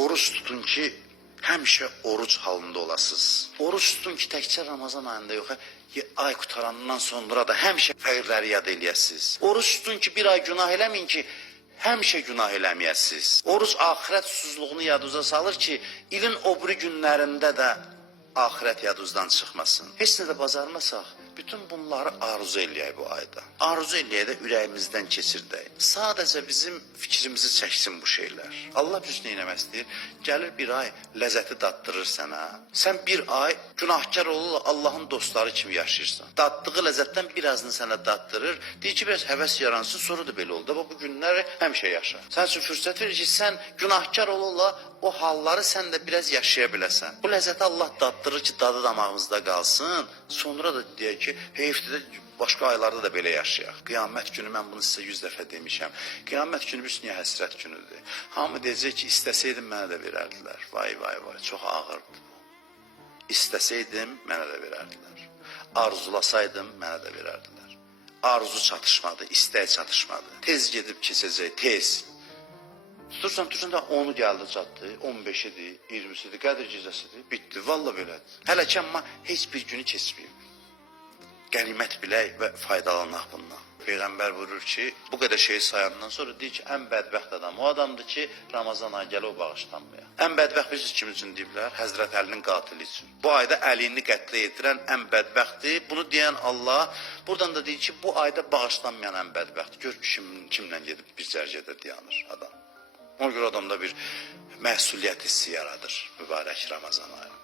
Oruç tutun ki, həmişə oruc halında olasınız. Oruç tutun ki, təkcə Ramazan ayında yox, ay qutarandan sonra da həmişə xeyirləri yad eləyəsiniz. Oruç tutun ki, bir ay günah eləməyin ki, həmişə günah eləməyəsiniz. Oruc axirət susuzluğunu yadınıza salır ki, ilin o biri günlərində də axirət yadınızdan çıxmasın. Heç nə də bacarmasaq, bütün bunları arzu eləyək bu ayda. Arzu eləyək də ürəyimizdən keçirdək. Sadəcə bizim fikrimizi çəksin bu şeylər. Allah biz nə eləmək istəyir? Gəlir bir ay ləzzəti daddırır sənə. Sən bir ay günahkar olur, Allahın dostları kimi yaşayırsan. Daddığı ləzzətdən birazını sənə daddırır. Deyir ki, biraz həvəs yaransın, sonra da belə oldu. Bu günləri həmişə yaşa. Sən üçün fürsət verir ki, sən günahkar olur, o halları sən də biraz yaşaya biləsən. Bu ləzzəti Allah daddırır ki, dadı damağımızda qalsın. Sonra da deyək ki, heyfdir də başqa aylarda da belə yaşayaq. Qiyamət günü, mən bunu sizə 100 dəfə demişəm. Qiyamət günü bir niyə həsrət günüdür. Hamı deyəcək ki, istəsəydim mənə də verərdilər. Vay vay vay, çox ağırdır bu. İstəsəydim mənə də verərdilər. Arzulasaydım mənə də verərdilər. Arzu çatışmadı, istək çatışmadı. Tez gedib keçəcək, tez. Tutursan da 10'u gəldi çatdı, 15'idir, 20'sidir, Qədir gecəsidir, bitdi, valla belədir. Hələ ki, amma heç bir günü keçməyib. Qənimət bilək və faydalanaq bundan. Peyğəmbər buyurur ki, bu qədər şeyi sayandan sonra deyir ki, ən bədbəxt adam o adamdır ki, Ramazan ayı gələ o bağışlanmaya. Ən bədbəxt bilirsiniz kim üçün deyiblər? Həzrət Əlinin qatili üçün. Bu ayda Əlini qətlə yetirən ən bədbəxtdir. Bunu deyən Allah buradan da deyir ki, bu ayda bağışlanmayan ən bədbəxtdir. Gör kimlə gedib bir cərgədə dayanır adam. Ona görə adamda bir məsuliyyət hissi yaradır mübarək Ramazan ayı.